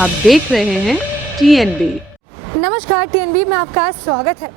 आप देख रहे हैं TNB। नमस्कार, TNB में आपका स्वागत है।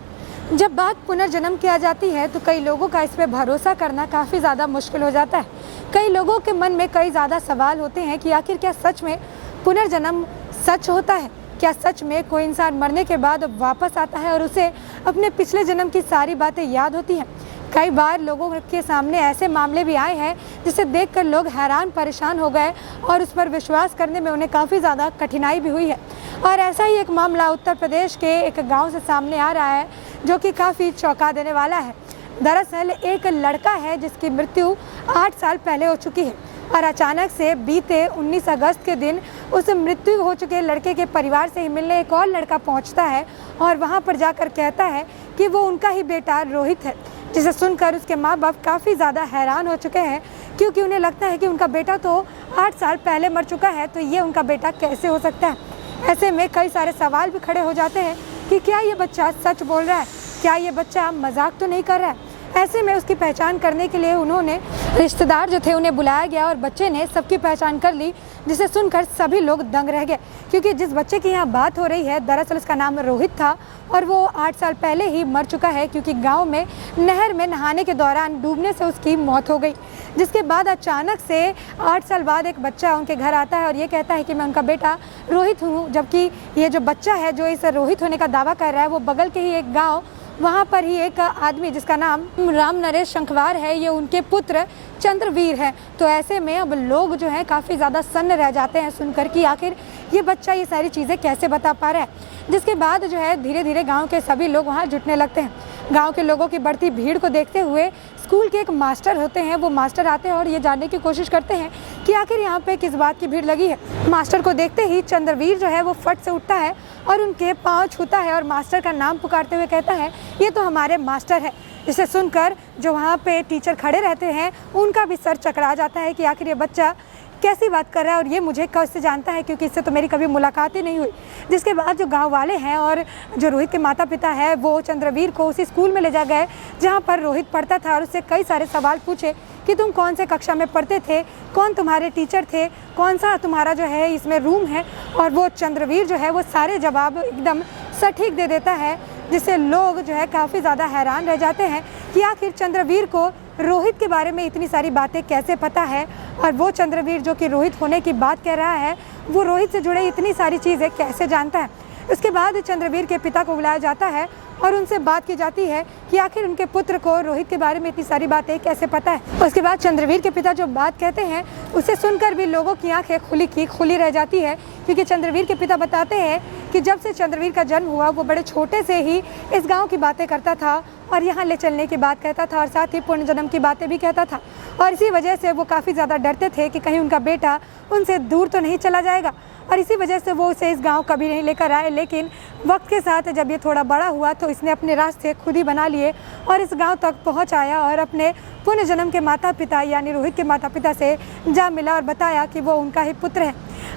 जब बात पुनर्जन्म की आ जाती है तो कई लोगों का इस पे भरोसा करना काफ़ी ज़्यादा मुश्किल हो जाता है। कई लोगों के मन में कई ज़्यादा सवाल होते हैं कि आखिर क्या सच में पुनर्जन्म सच होता है? क्या सच में कोई इंसान मरने के बाद वापस आता है और उसे अपने पिछले जन्म की सारी बातें याद होती हैं? कई बार लोगों के सामने ऐसे मामले भी आए हैं जिसे देखकर लोग हैरान परेशान हो गए और उस पर विश्वास करने में उन्हें काफ़ी ज़्यादा कठिनाई भी हुई है। और ऐसा ही एक मामला उत्तर प्रदेश के एक गांव से सामने आ रहा है जो कि काफ़ी चौंका देने वाला है। दरअसल एक लड़का है जिसकी मृत्यु 8 साल पहले हो चुकी है और अचानक से बीते 19 अगस्त के दिन उस मृत्यु हो चुके लड़के के परिवार से ही मिलने एक और लड़का पहुंचता है और वहां पर जाकर कहता है कि वो उनका ही बेटा रोहित है, जिसे सुनकर उसके माँ बाप काफ़ी ज़्यादा हैरान हो चुके हैं क्योंकि उन्हें लगता है कि उनका बेटा तो 8 साल पहले मर चुका है, तो ये उनका बेटा कैसे हो सकता है। ऐसे में कई सारे सवाल भी खड़े हो जाते हैं कि क्या ये बच्चा सच बोल रहा है, क्या ये बच्चा मजाक तो नहीं कर रहा है। ऐसे में उसकी पहचान करने के लिए उन्होंने रिश्तेदार जो थे उन्हें बुलाया गया और बच्चे ने सबकी पहचान कर ली, जिसे सुनकर सभी लोग दंग रह गए क्योंकि जिस बच्चे की यहाँ बात हो रही है दरअसल उसका नाम रोहित था और वो 8 साल पहले ही मर चुका है क्योंकि गांव में नहर में नहाने के दौरान डूबने से उसकी मौत हो गई। जिसके बाद अचानक से 8 साल बाद एक बच्चा उनके घर आता है और ये कहता है कि मैं उनका बेटा रोहित हूँ, जबकि ये जो बच्चा है जो इस रोहित होने का दावा कर रहा है वो बगल के ही एक गाँव वहाँ पर ही एक आदमी जिसका नाम राम नरेश शंखवार है, ये उनके पुत्र चंद्रवीर हैं। तो ऐसे में अब लोग जो हैं काफ़ी ज़्यादा सन्न रह जाते हैं सुनकर कि आखिर ये बच्चा ये सारी चीज़ें कैसे बता पा रहा है। जिसके बाद जो है धीरे धीरे गांव के सभी लोग वहाँ जुटने लगते हैं। गांव के लोगों की बढ़ती भीड़ को देखते हुए स्कूल के एक मास्टर होते हैं, वो मास्टर आते हैं और ये जानने की कोशिश करते हैं कि आखिर यहाँ पे किस बात की भीड़ लगी है। मास्टर को देखते ही चंद्रवीर जो है वो फट से उठता है और उनके पाँव छूता है और मास्टर का नाम पुकारते हुए कहता है ये तो हमारे मास्टर है। जिसे सुनकर जो वहाँ पे टीचर खड़े रहते हैं उनका भी सर चकरा जाता है कि आखिर ये बच्चा कैसी बात कर रहा है और ये मुझे कैसे जानता है, क्योंकि इससे तो मेरी कभी मुलाकात ही नहीं हुई। जिसके बाद जो गांव वाले हैं और जो रोहित के माता पिता है वो चंद्रवीर को उसी स्कूल में ले जा गए जहां पर रोहित पढ़ता था और उससे कई सारे सवाल पूछे कि तुम कौन से कक्षा में पढ़ते थे, कौन तुम्हारे टीचर थे, कौन सा तुम्हारा जो है इसमें रूम है। और वो चंद्रवीर जो है वो सारे जवाब एकदम सटीक दे देता है, जिससे लोग जो है काफ़ी ज़्यादा हैरान रह जाते हैं कि आखिर चंद्रवीर को रोहित के बारे में इतनी सारी बातें कैसे पता है और वो चंद्रवीर जो कि रोहित होने की बात कह रहा है वो रोहित से जुड़े इतनी सारी चीज़ें कैसे जानता है। उसके बाद चंद्रवीर के पिता को बुलाया जाता है और उनसे बात की जाती है कि आखिर उनके पुत्र को रोहित के बारे में इतनी सारी बातें कैसे पता है। उसके बाद चंद्रवीर के पिता जो बात कहते हैं उसे सुनकर भी लोगों की आंखें खुली रह जाती है, क्योंकि चंद्रवीर के पिता बताते हैं कि जब से चंद्रवीर का जन्म हुआ वो बड़े छोटे से ही इस गाँव की बातें करता था और यहाँ ले चलने की बात कहता था और साथ ही पुनर्जन्म की बातें भी कहता था। और इसी वजह से वो काफ़ी ज़्यादा डरते थे कि कहीं उनका बेटा उनसे दूर तो नहीं चला जाएगा और इसी वजह से वो उसे इस गांव कभी नहीं लेकर आए। लेकिन वक्त के साथ जब ये थोड़ा बड़ा हुआ तो इसने अपने रास्ते खुद ही बना लिए और इस गांव तक पहुंच आया और अपने पुनर्जन्म के माता पिता यानी रोहित के माता पिता से जा मिला और बताया कि वो उनका ही पुत्र है।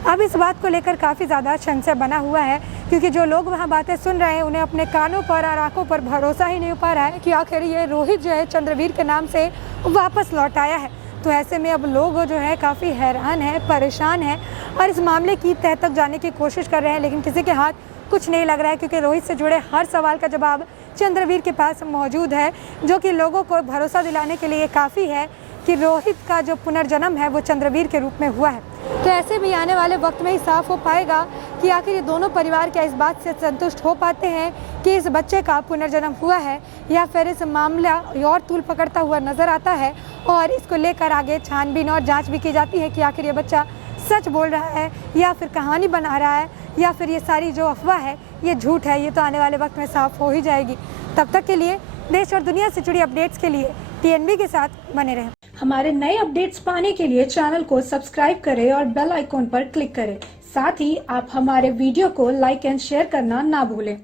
अब इस बात को लेकर काफ़ी ज़्यादा संशय बना हुआ है, क्योंकि जो लोग वहाँ बातें सुन रहे हैं उन्हें अपने कानों पर और आँखों पर भरोसा ही नहीं हो पा रहा है कि आखिर ये रोहित जो है चंद्रवीर के नाम से वापस लौट आया है। तो ऐसे में अब लोग जो है काफ़ी हैरान हैं, परेशान हैं और इस मामले की तह तक जाने की कोशिश कर रहे हैं, लेकिन किसी के हाथ कुछ नहीं लग रहा है क्योंकि रोहित से जुड़े हर सवाल का जवाब चंद्रवीर के पास मौजूद है, जो कि लोगों को भरोसा दिलाने के लिए काफ़ी है कि रोहित का जो पुनर्जन्म है वो चंद्रवीर के रूप में हुआ है। तो ऐसे भी आने वाले वक्त में ही साफ हो पाएगा कि आखिर ये दोनों परिवार क्या इस बात से संतुष्ट हो पाते हैं कि इस बच्चे का पुनर्जन्म हुआ है या फिर इस मामला और तूल पकड़ता हुआ नजर आता है और इसको लेकर आगे छानबीन और जांच भी की जाती है कि आखिर ये बच्चा सच बोल रहा है या फिर कहानी बना रहा है या फिर ये सारी जो अफवाह है ये झूठ है। ये तो आने वाले वक्त में साफ हो ही जाएगी। तब तक के लिए देश और दुनिया से जुड़ी अपडेट्स के लिए TNB के साथ बने रहें। हमारे नए अपडेट्स पाने के लिए चैनल को सब्सक्राइब करें और बेल आइकॉन पर क्लिक करें। साथ ही आप हमारे वीडियो को लाइक एंड शेयर करना ना भूलें।